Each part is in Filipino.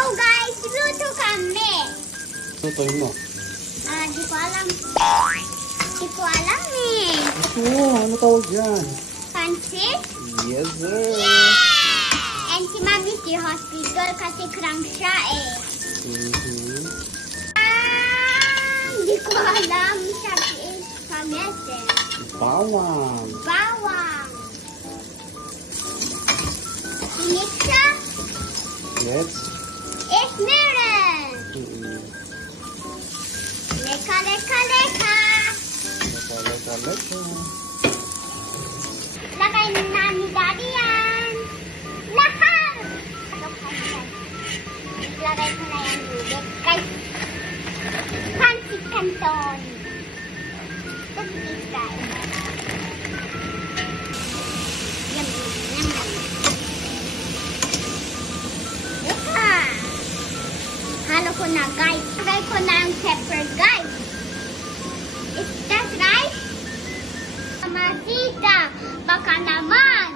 Hello guys! Luto kami! Lutoy mo. Di ko alam. Di ko alam eh. Ito, ano tawag yan? Pansit? Yes, sir. And si Mami si hospital kasi crank siya eh. Di ko alam. Sabi eh, spaghetti. Bawang. Bawang. Init siya? Yes. It's meron. Leka, leka, leka. Leka. Lagay na ni Daddy yan. Lahat! Lagay ko na yung ulit. Kay Pancit Canton. Let's eat that. Yum, yum, yum. Leka. Halo ko na, guys. Lagay ko na ang pepper, guys. Is that right? Masita, baka naman.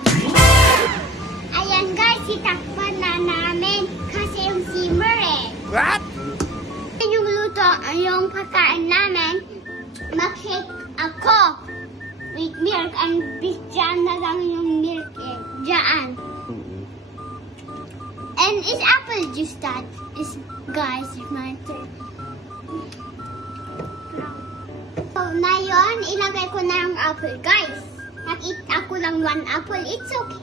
Ayan guys, itakpan na namin kasi yung simmer eh. What? Yung luto, yung pagkain namin, mag-shake ako with milk and dyan na lang yung milk eh. Dyan. And it's apple juice that is, guys, is my turn. So, na yun, ilagay ko na yung apple, guys. Nag-eat ako lang one apple, it's okay.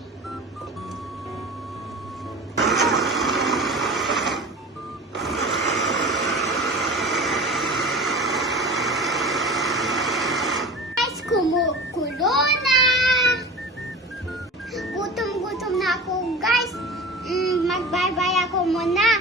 Guys, kumukulo na. Gutom-gutom na ako, guys. Mag-bye-bye ako muna.